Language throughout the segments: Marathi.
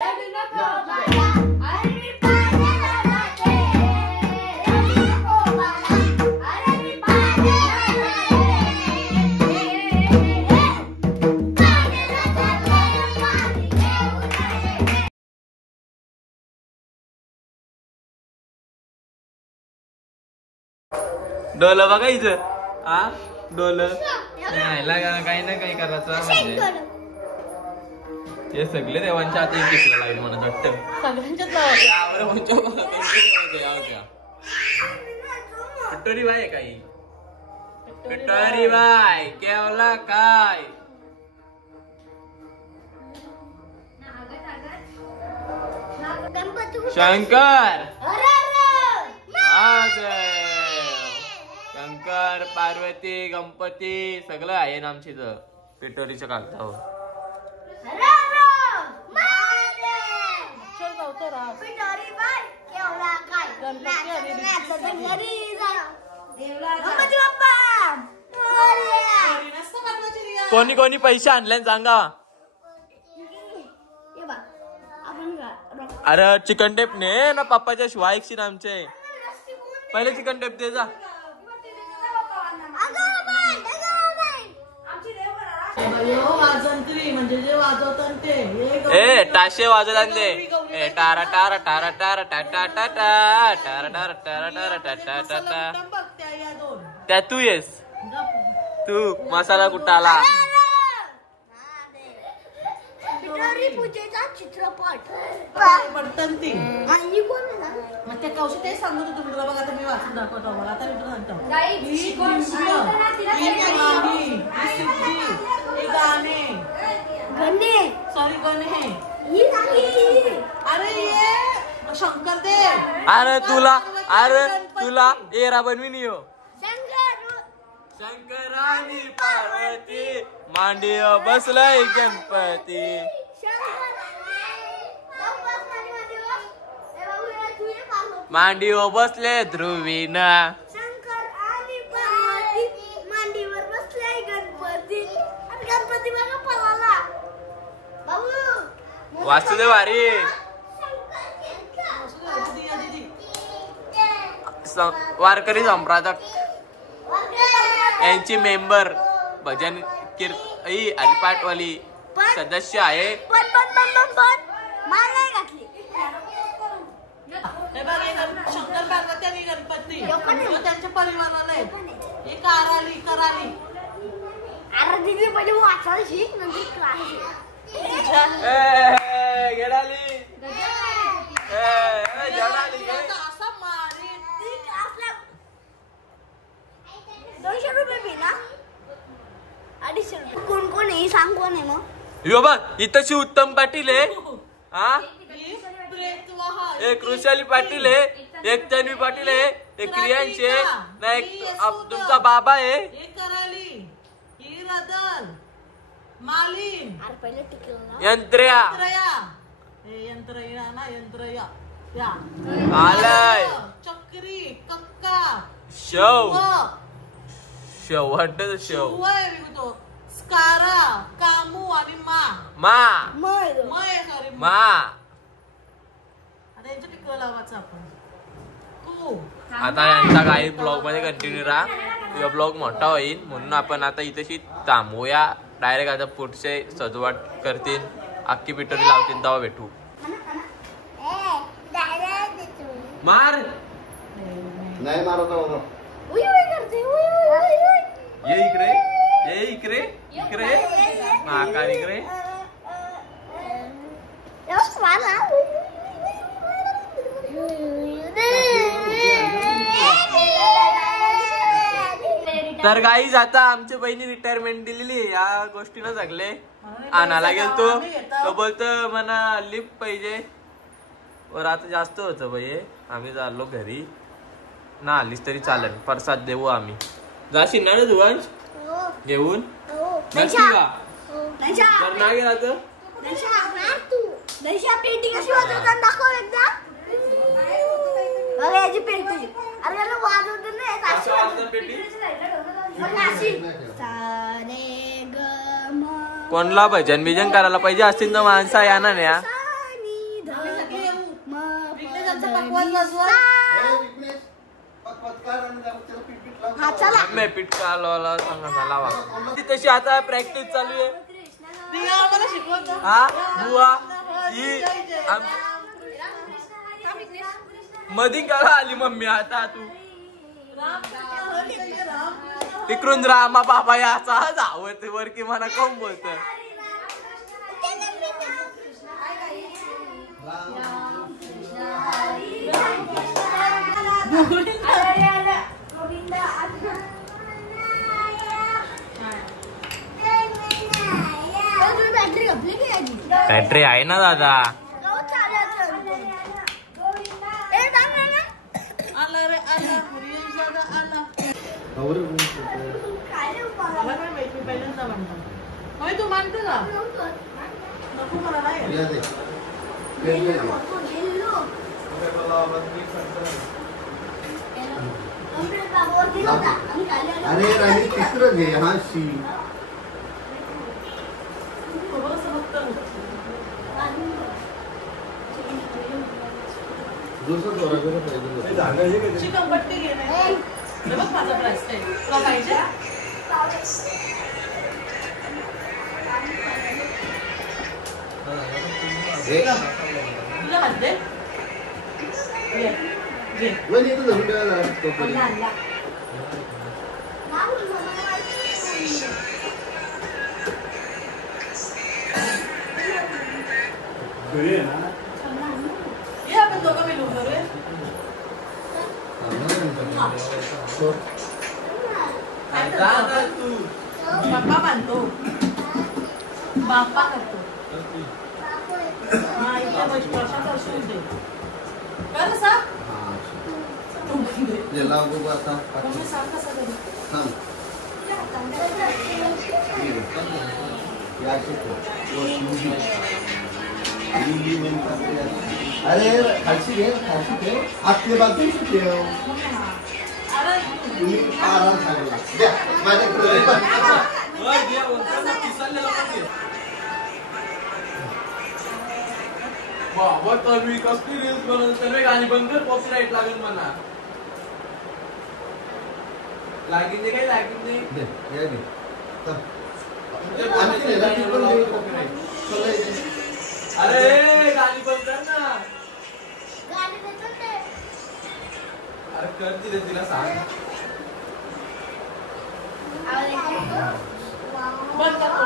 डोल बघायचं हा डोल काही ना काही करायचं म्हणजे हे सगळे देवांच्या आता टिकलं लागेल म्हणत वाटतं पिटोरी बाय काही पिटोरी बाय केवला काय शंकर शंकर पार्वती गणपती सगळं आहे ना आमच्या इथं पिटोरीच्या कागदावर. कोणी कोणी पैसे आणले सांगा. अरे चिकन टेप ने ना पप्पाच्या शिवाय आमचे पहिले चिकन टेप दे जा. ए टाशे वाजवतात ते ए टारा टारा टारा टारा टाटा टाटा टारा टारा टारा टारा टाटा टाटा. त्या तू येस तू मसाला कुटाला चित्रपट ते कौशी ते सांगू तू तुला बघा आता मी वाचून दाखवतो मला आता मी तुला सांगतो गाणे सॉरी गाणे अरे ये शंकर दे अरे तुला एरा बनवी नाही हो. शंकरानी पार्वती मांडीव बसलाय गणपती. मांडीवर बसले ध्रुवीना शंकर आणि पार्वती मांडीवर बसले गणपती आणि गणपती बघा पळाला बाबू वासुदेव वारी वारकरी संप्रदाय यांची मेंबर भजन हरिपाठवाली सदस्य आहे. शंकर पार्वती आणि गणपती त्यांच्या परिवाराला हे कराली अरे दिदी पहिले वाचायला शिक नंतर ₹200 ना 250 कोण कोण आहे सांग कोण आहे मग. यो बघ इथंशी उत्तम पाटील आहे हा एक वृषाली पाटील आहे एक तन्वी पाटील आहे एक क्रियांचे ना एक तुमचा बाबा आहे यंत्र्या आलाय चक्री कक्का शव वाटत शव स्कारा कामू आणि मा आता यांचा काही ब्लॉग मध्ये कंटिन्यू राहा. तुझा ब्लॉग मोठा होईल म्हणून आपण आता इथेशी थांबूया. डायरेक्ट आता पुढचे सजवट करतील अख्खी पिटोरी लावतील तेव्हा भेटू. मार नाही मारत ये इकडे महाकाल इकडे तर गाईज आता आमची बहिणी रिटायरमेंट दिलेली या गोष्टीनं सगळे आणायला गेलतो तो बोलतो मला लिफ्ट पाहिजे वर आता जास्त होतं भाई आम्ही चाललो घरी ना आलीस तरी चालेल प्रसाद देऊ आम्ही. जाशील ना दुवांश घेऊन नक्की का जर नाही गेला तर पेंटिंग कशी वाजवतात दाखव एकदा बघा याची पेंटिंग अरे याला वाजवते ना कोणला भजन बिजन करायला पाहिजे असतील तर माणसा या ना पक्वाचा पक्वाज वाजवा. हा चला. आम्ही पीठ कालवाला सांगा लावा. तशी आता प्रॅक्टिस चालू आहे. ती आम्हाला शिकवत. हा बुवा ही मधी करा आली मम्मी आता तू तिकडून रामा बाबा याचा जावत वर की मला कोण बोलत. बॅटरी आहे ना दादा. आला रे आला. रियाज दादा आला. मला काय माहिती पहिल्यांदा म्हणतो. होय तू मानतो का? नको मला नाही. अरे राणी तिकडं घे. हा शी चिकन बट्टी घे नाही. बघ माझा प्राइस आहे. तुला पाहिजे? तुला हात दे. घे. ये आपण दोघं मिळून करूया. तू बाप्पा बांधतो. बाप्पा करतो. हा इथे वर्षाचा असू दे. कर सा. मम्मी सांग कसं करू. अरे खालची घे खालची घे. आपल्या बाजूची ठेव. तुम्ही आराम सांगा द्या माझ्याकडे. बाबा तर मी कसली रील्स बनवतो तर गाणी बंद कर. कॉपीराइट लागेल मला. लागेल नाही काय लागेल नाही. अरे गाणी बंद कर ना. अरे कर तिथे तिला सांग. बंद करतो.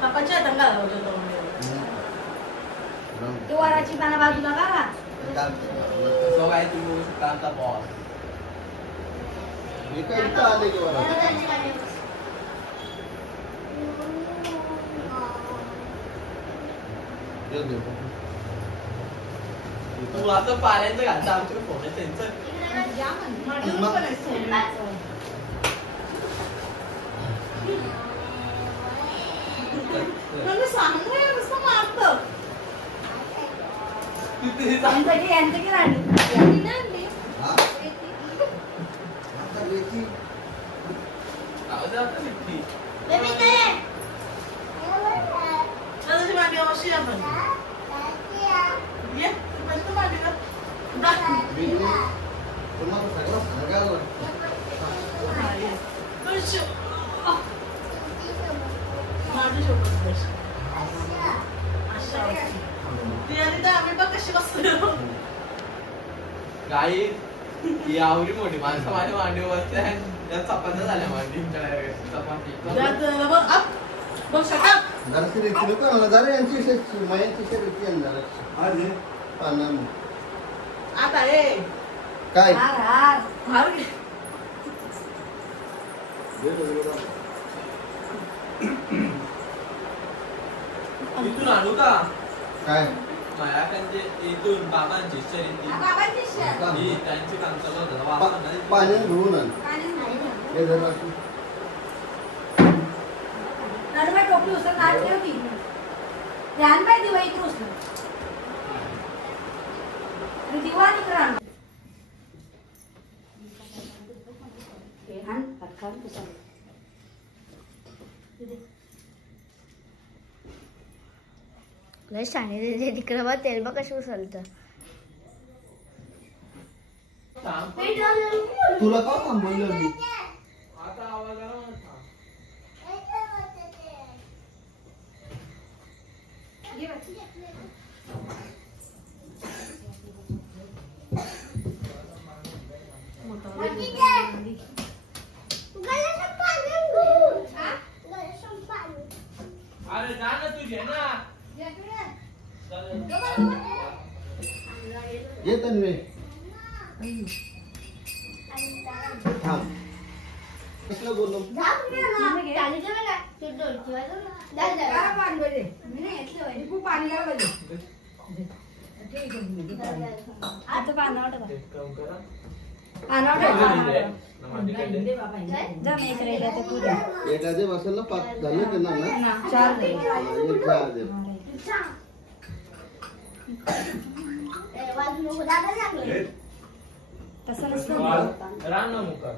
पापाच्या दंगा लावतो. तू वराची पाना बाजूला का? सो काय तू कांता बॉस. मी काय इथं आले की वर. तू आता पाण्याचं घालता आमच्याकडे फोन आहे त्यांचं. मारत मागे अशी आपण ये मागे तुम्हाला सगळं सांगायला गाई ही आवडी मोठी माणसं माझ्या मांडीवर बसते. त्या चपात्या झाल्या मांडी चपाती. जराशी रीती नको मला. जरा यांची मायांची रीती आहे जरा. पानं आता ए काय हार घे. इथून आणू का काय माझ्याकडे इथून बाबांची शर्यती ही त्यांची काम चालू होतं. पाण्याने धुवून आण. हे जरा टोपली उसर काढ ठेवती. ध्यान पाहिजे दिवा इकडे उसर आणि दिवा इकडे आण. पटकन पुसा. लय शाणे तिकडं बा तेल बा कशी उचलतं. तुला का थांबवलं मी? आता आवाज आला मला थांब. अरे जा ना तुझे ना. ये तन्वे थांब. कसलं बोललो? आता पानावर टाका. एक काम करा. पानावर जा टाका. माझ्याकडे. जा मी एक राहिला ते पुढे. एखादे बसेल ना 5 झाले त्यांना ना. 4 दे. एक चहा दे. तसं नसतं. राम ना मुका.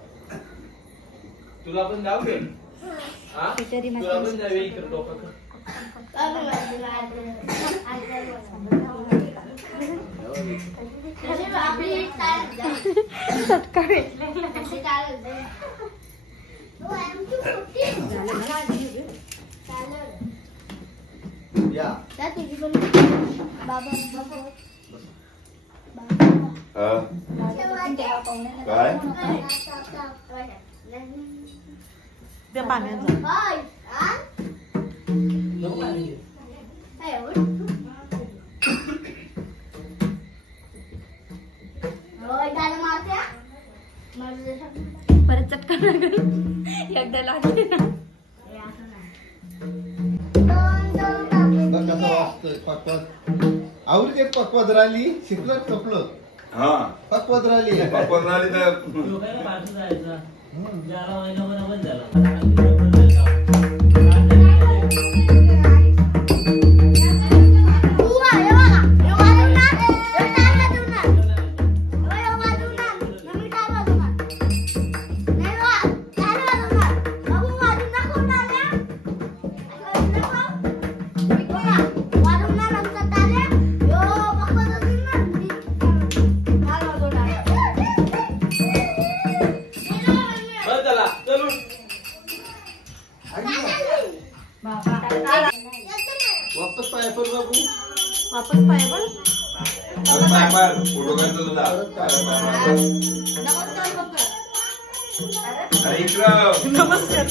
तुला पण जाऊ दे. हा? खिचडी तुला पण जावे इकडे डोक्याकडे. या काय त्या पाण्यात परत चटका लागल. एकदा लागली ना. कसं वाजतोय पक्वाद. आवडीत एक पक्वाद राहिली शिकलं कपलं. हा पक्वाद राहिली. पप्पा झाली तर लोकांना पाठवून जायचं. ज्याला महिनाभर बंद झाला. वापस पाय पर बाबू. वापस पाय पण फोटो काढतो तुला. नमस्कार बघ. अरे इकडं नमस्कार.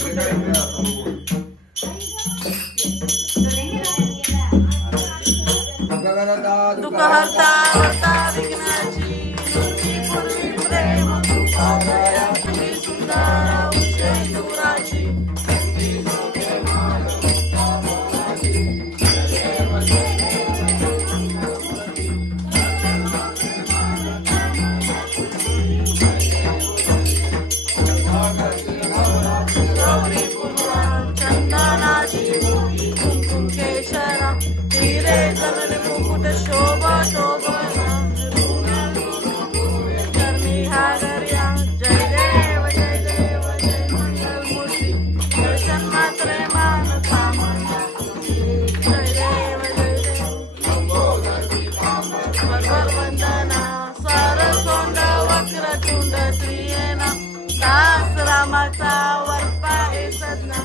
दुःख हरता हरता विघ्नाची पूर्वी प्रेम कृपा दया तुम्ही सुंदर उच्चै दूराची. चंदनाची कुंकुम केशरा हिरे चलन मुकुट शोभा शोभना कर्मी हागर्या जय देव जय देव जय मंगलमूर्ती दर्शन मात्रे मान कामना जय देव भगवत वंदना सरसोंड वक्रतुंड श्रीयेना दास रामाचा वर्पा हे सदना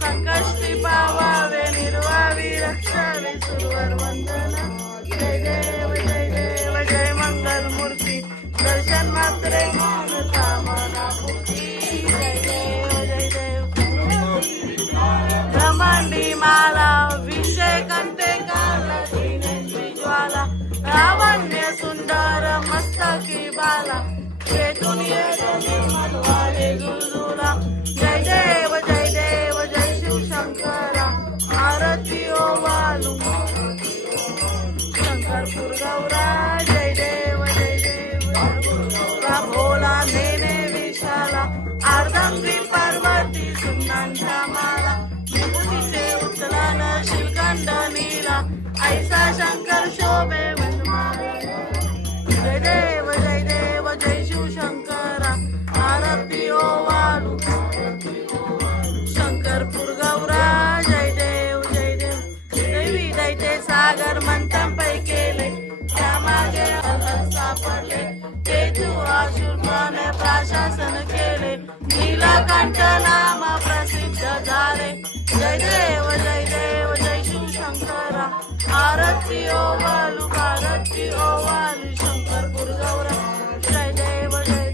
संकष्टी पावावे निर्वावी रक्षावे सुरवर वंदना जय देव जय मंगलमूर्ती दर्शन मात्रे मान कामना पूर्ती जय देव ब्रह्मांडी माला विषय कंटे काला दिनेंद्री ज्वाला लावण्य सुंदर मस्तकी बाला चेतून येतो निर्मल वाले जुलजुला जय देव जय शिवशंकरा आरती ओ वालू शंकरपूर गौरा जय देव गौरा भोला सूर्यकांत नाम प्रसिद्ध झाले. जय देव जय देव जय शिवशंकरा. आरती ओवालू भारती ओवालू शंकरपूर गौरा. जय देव जय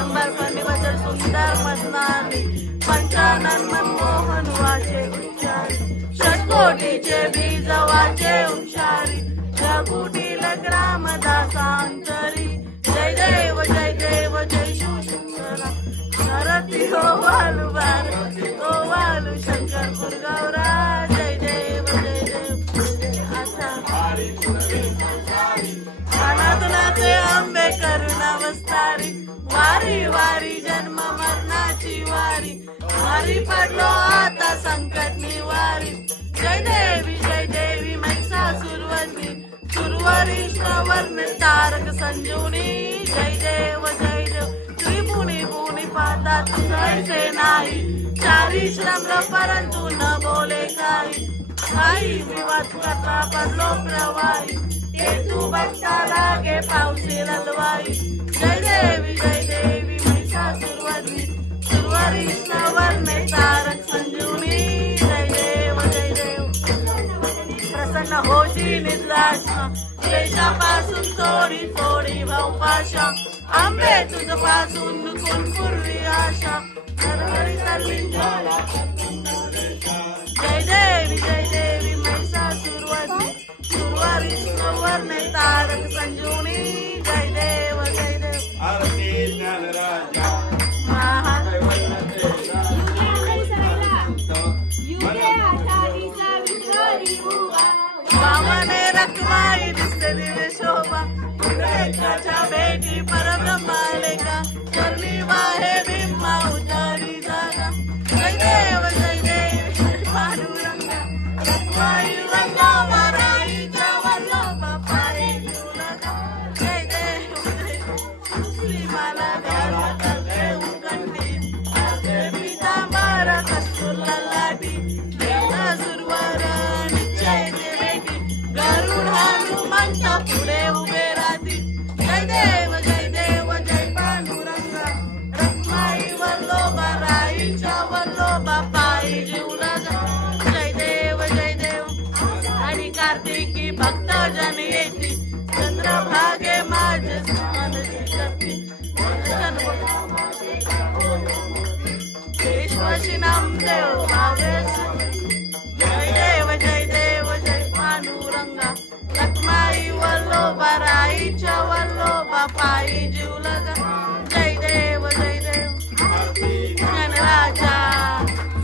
अंबरपणी बदल सुंदर मदनानी. पंचानन मनमोहन वाचे उच्चारी. षटकोटीचे बीज वाचे उच्चारी. रघुटील ग्रामदासांतरी. जय देव जय शिवशंकरा. आरती ओवालू भारती ओवालू शंकरपूर गौरा. जय देव आता अनाथनाथे आंबे करुणावस्तारी. वारी वारी जन्म मरणाची वारी. वारी पडलो आता संकट निवारी. जय देवी महिषासुरवरनी. सुरवरिष्ठवर्ण तारक संजीवनी. जय देव त्रिपुणी पुणी पाहता तुझे नाही. चारी श्रमलो परंतु न बोले काही विवाद करता पडलो प्रवाही. ते तू बघता लागे पावसे ललवाई. जय देवी महिषासुरवरनी. सुरवरिष्ठवर्ण तारक संजीवनी. जय देव प्रसन्न होशी निद्राशा. क्लेशापासून थोडी भाऊपाशा. आंबे तुझपासून नुकून पूर्वी आशा. हरहरी सर्वी जय देवी महिषासुरवरनी. सुरवरिष्ठवर्ण तारक संजीवनी. जय देव आरती ज्ञानराजा वामने रखमाई दिसते दिव्य शोभा. पुंडलिकाच्या भेटी परब्रह्माले का. चरणी वाहे बिंबा उतारी जागा. जय देव पांडुरंगा. रखमाई रंगा वराईच्या वल्लभा पायी तुला. जय देव श्रीमाला घाला करते उकंडी. आसे पितांबर कस्तुरला लाटी. सुरवर निश्चय भेटी. गरुड हनुमंत पुढे उभे राहती. जय देव जय पांडुरंगा. रखमाई वल्लोबा राईच्या वल्लोबा पायी जीवला. जय देव आणि कार्तिकी भक्तजन येती. चंद्रभागे माझे मनची शक्ती. विश्वासी नामदेव भावेश. जय देव जय पांडुरंगा. लक्ष्माई वल्लोबा राईच्या वल्लोबा पायी जीवला. जय देव ज्ञानराजा.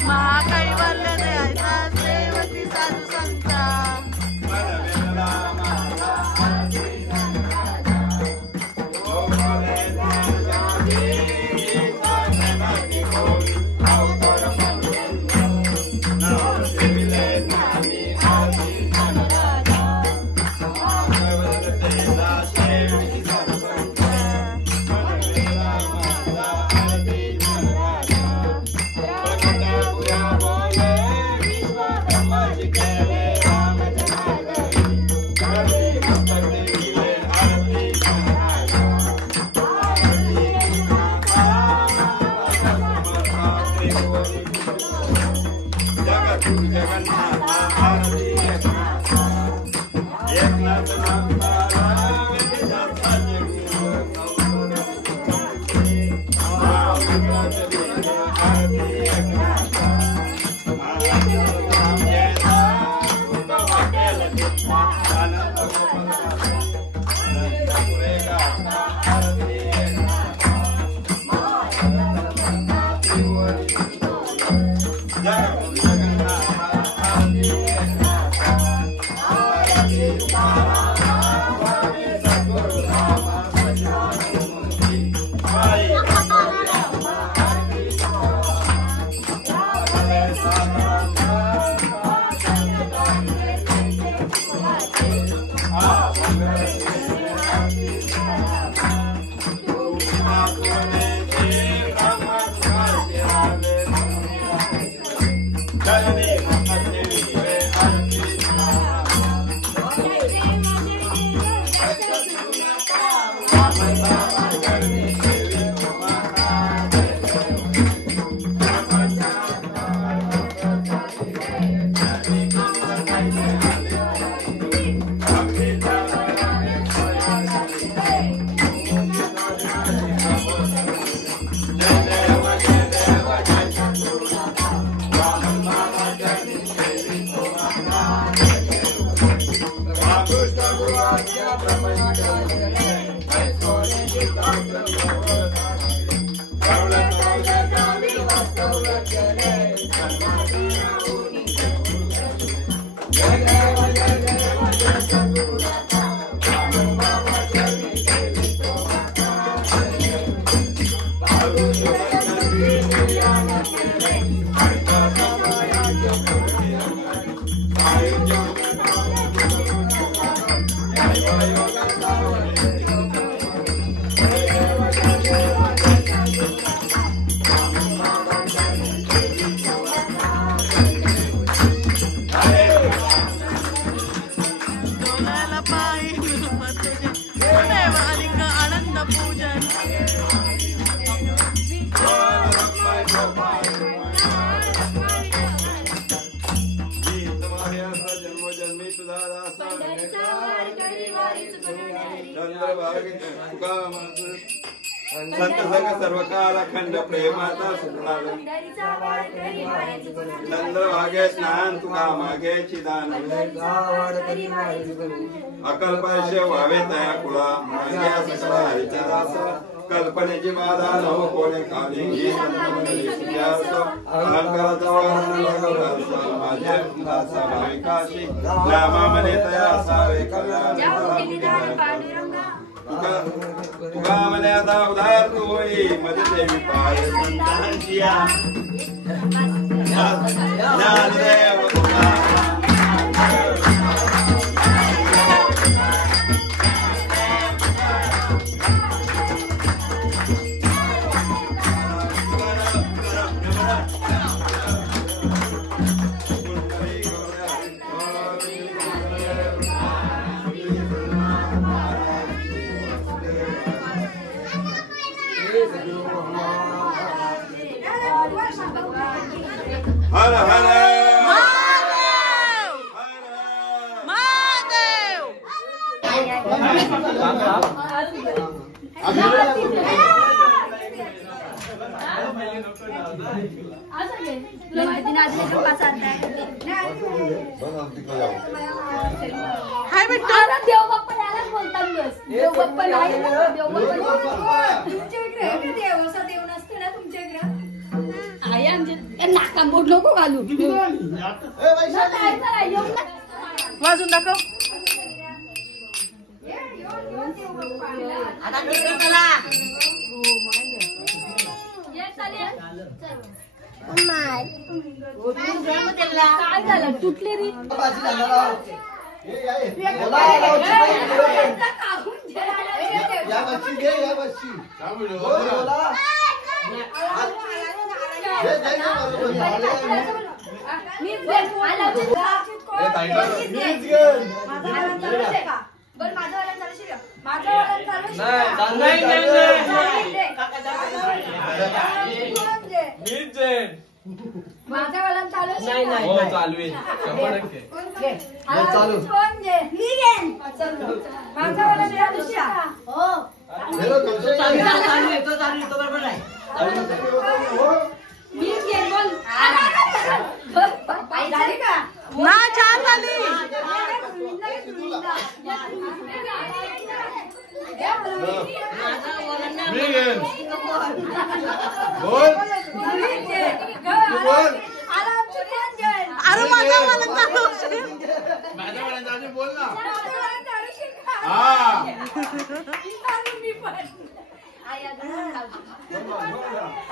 महाकैवल्य द्यायचा सेवकी साधू संता. जय संत संग सर्वकाल अखंड प्रेमाचा सुखाल चंद्रभागे स्नान तुका मागेची दान अकल्पाशय व्हावे तया कुळा माग्या सकला हरिचा दास कल्पनेची बाधा नव कोणे काली ही संतमंडळी सुजास अहंकाराचा वारण माझ्या दासा भाविकाशी नामा मने तया असावे कल्याण तुका मने आता उदार तू होई मध्ये देवी पाय संतांची ज्ञानदेव तुका हर हर महादेव हाय बेटा देव बाप्पा यालाच बोलतात बस देव बाप्पा नाही तुमच्या इकडे आहे का देव? असा देव नसतो ना तुमच्या इकडे? आई आमचे नाका बोट नको घालू वाजून दाखव काय झालं तुटले रे माझ्या वाला चालू चालू आहे 100% माझा वाला हो मीच घे बोल झाली का? ना छान झाली अरे माझा मला चालू बोल ना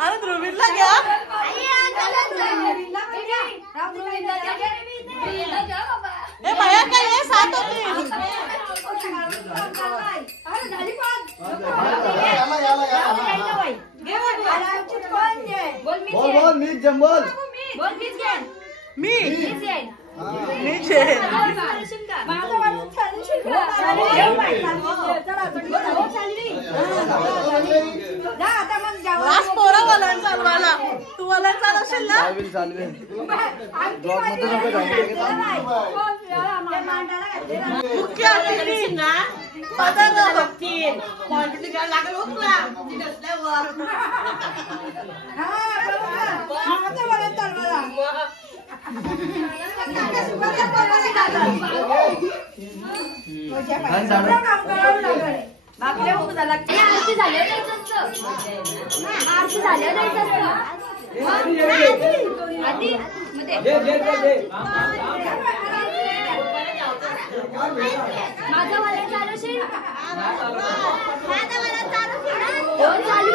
अरे ध्रुवीला घ्या ए भैया काय हे साथ होती बोल मीच जंबल मी नीचे आज पोरा वलन चालवायला तू वलन चालवशील ना मुख्य अतिथी ना काम करावं लागलं. बापरे खूप झाला. आरती झाल्यावर जायचं असतं. आरती झाल्यावर जायचं असतं. आधी माझा वाला चालू शील. चालू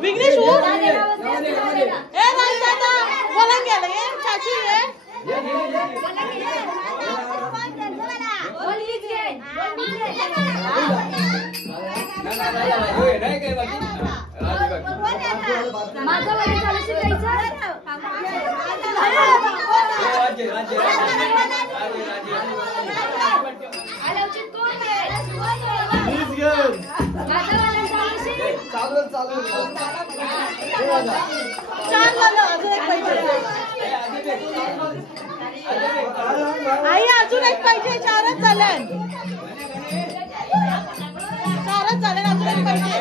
विघ्नेश बोला गेलं चाची माझा वाला चालू शिकायचं. छान झालं. अजून एक पाहिजे आई. अजून एक पाहिजे. चारच झाले. अजून एक पाहिजे.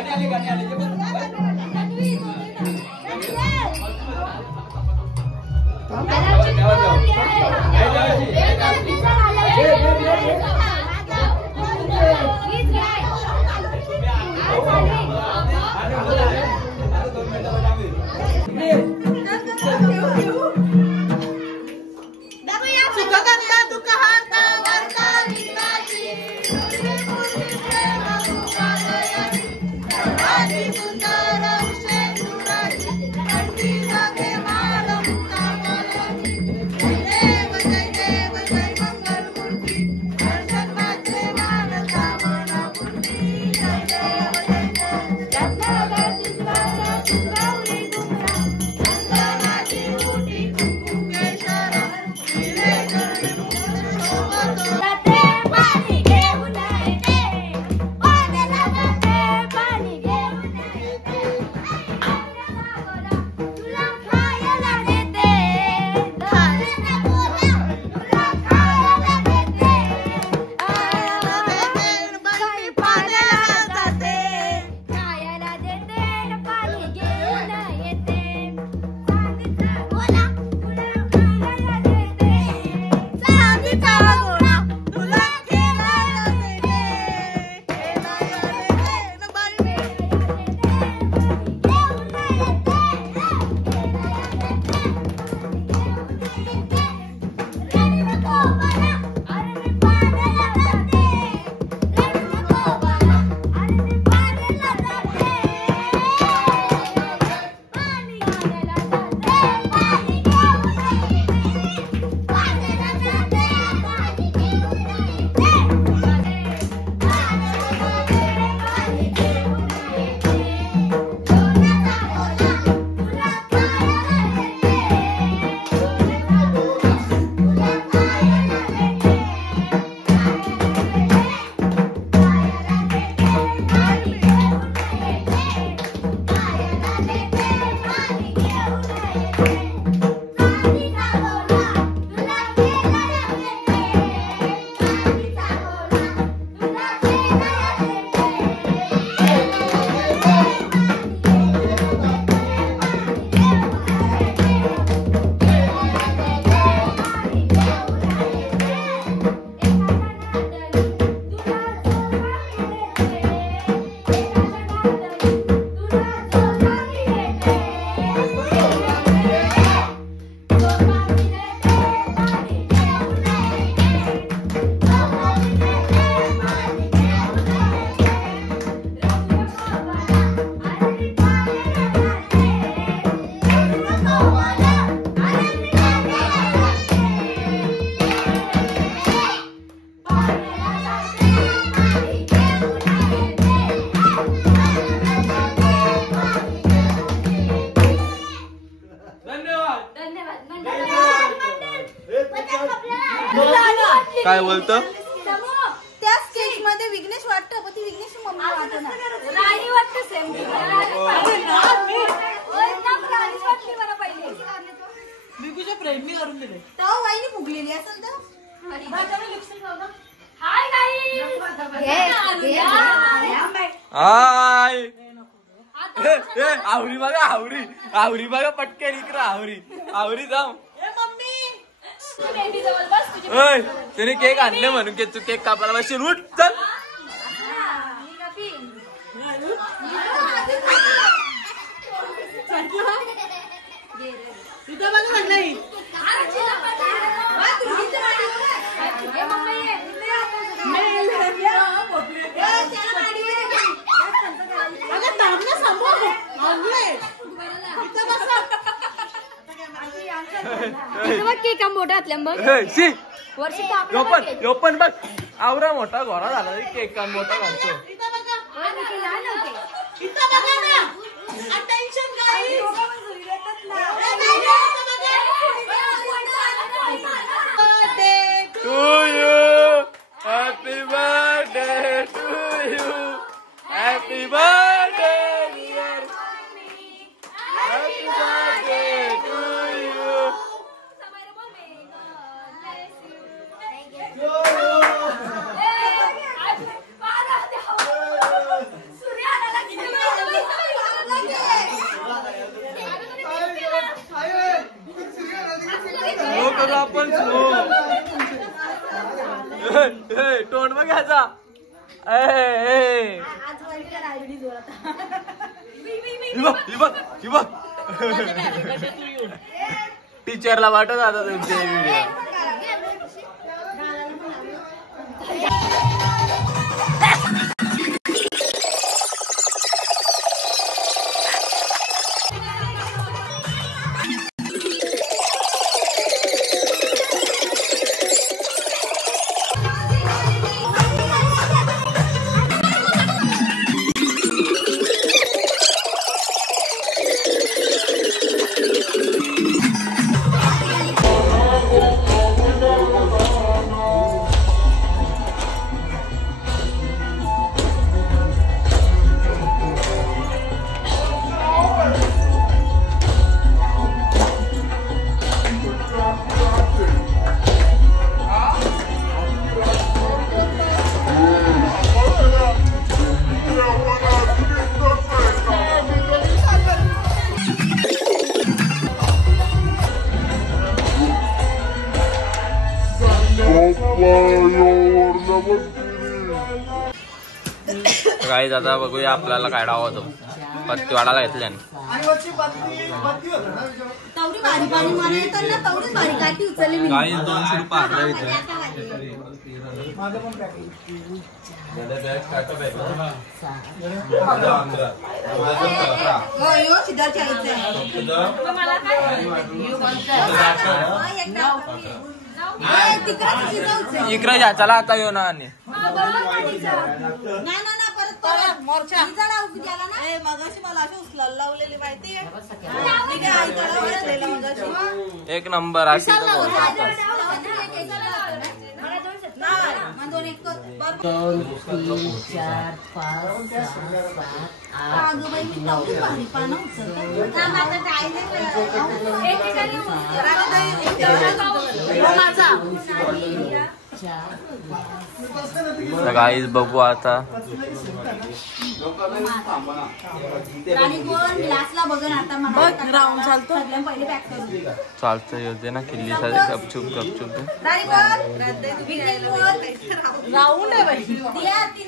काय बोलतो? त्या स्केच मध्ये विघ्नेश वाटतं पण ती विघ्नेश मम्मी वाटतं ना. राणी वाटतं सेम. बिगूच्या प्रेमी करून दिले तेव्हा वाईनी फुगलेली असेल तर लिपस्टिक लावलं. Hi guys. हाय आवरी बघा आवरी बघा पटकन इकडं आवरी जाऊ. बेबी जवळ बस तुझी. ओय त्याने केक आणले म्हणून की तू केक कापायला बसशील. उठ चल. इथं बघ ना नाही. अगं थांब ना समोर. इथं बसा. केक मोठा घातल्या मग वर्षी पण बघ आवरा मोठा घोडा झाला केक का मोठा घालतो. इथं बघा. इथं बघा ना. Attention guys. To you happy birthday to you happy birthday happy birthday to you. Slow करू आपण स्लो. तोंड बघ ह्याचा. टीचरला वाटत आता तुमचे व्हिडिओ. काही आता बघूया आपल्याला काय डाव होतो. पत्ती वाढायला घेतल्याने तेवढी बारी बारी मला येतात ना तेवढीच बारी काठी उचलली मी. काही 200 रुपये अर्धा इथे. इकडे या चला आता येऊ ना. मगाशी मला अशी उचलायला लावलेली माहितीये. एक नंबर अशी गाईज बघू आता. चालतं योजना ना किल्ली गपचूप राऊंड आहे बाई.